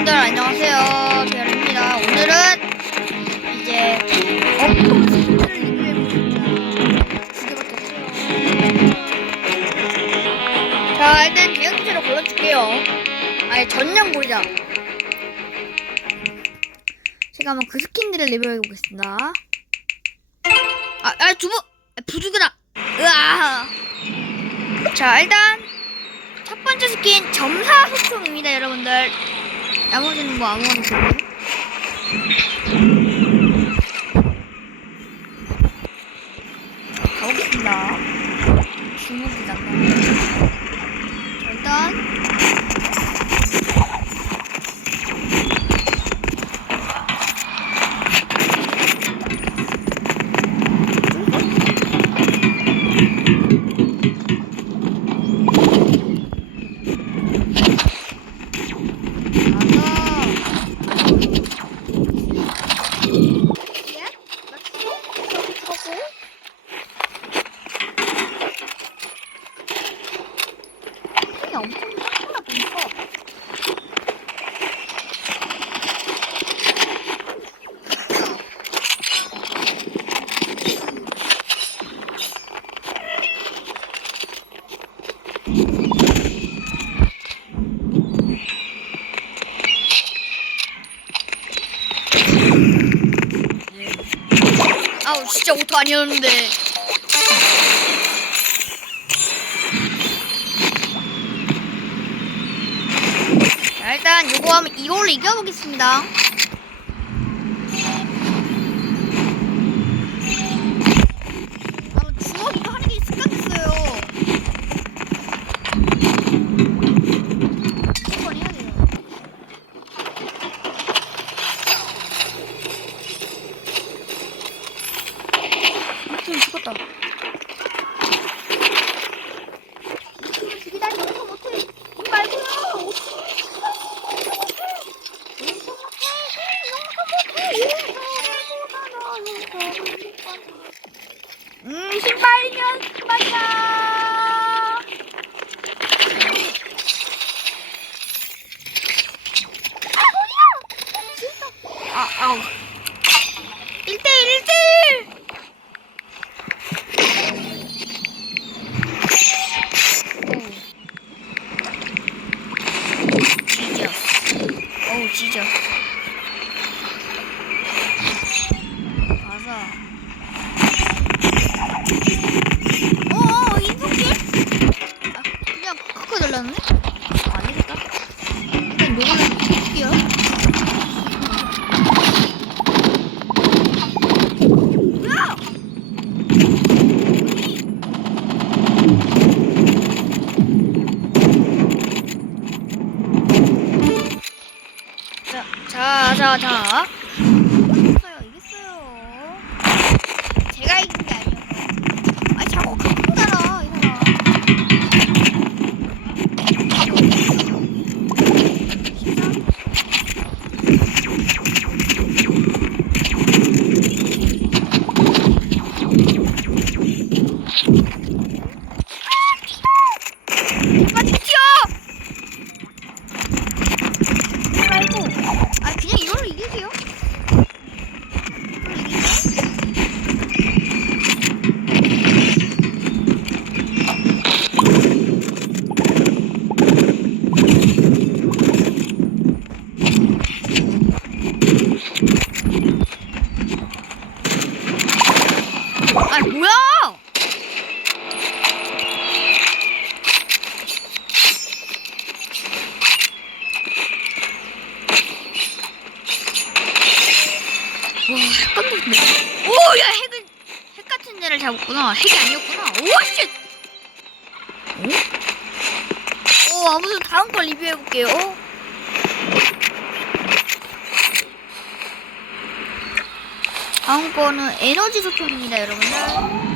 여러분들 안녕하세요. 별입니다. 오늘은 이제 어플 스킬을 리뷰해보겠습니다 두 개밖에 없어요 자 일단 대형 기체로 골라줄게요. 아니 전량 보이자. 제가 한번 그 스킨들을 리뷰해보겠습니다. 아, 아 두부 아, 부두개다 으아! 자 일단 첫 번째 스킨 점사 소총입니다 여러분들 나머지는 뭐 아무거나 되고요 가보겠습니다. 자, 일단 엄청 작구나 보니까. 아우 진짜 오토 아니었는데 자, 일단 요거 하면 이걸로 이겨보겠습니다. 아, 주먹 이거 하는 게 습관됐어요. 한번 해야 돼요. 좀 죽었다. 죽이다니 이거 못해. 이거 말고요. 음, 신발이면 신발이야. 아, 뭐야? 진짜. 아, 아우. 1대1, 1대1! 지져. 지져. 가자. 어어, 인성질? 아, 그냥 크크 달랐네? 아니겠다. 일단 요걸로 볼게요. 뭐야? 자, 자, 자, 자. 이겼어요, 이겼어요. 제가 이긴 게 아니었어. 아, 자꾸 가끔 달아, 이 사람. 빨리 튀어! 말고 아 그냥 이걸로 이기세요. 이걸로 이기세요. 아 뭐야? 와, 핵 깜짝이야. 오, 야, 핵을, 애를 잡았구나. 핵이 아니었구나. 오, 씨! 오? 오, 아무튼 다음 걸 리뷰해볼게요. 다음 거는 에너지 소총입니다, 여러분들.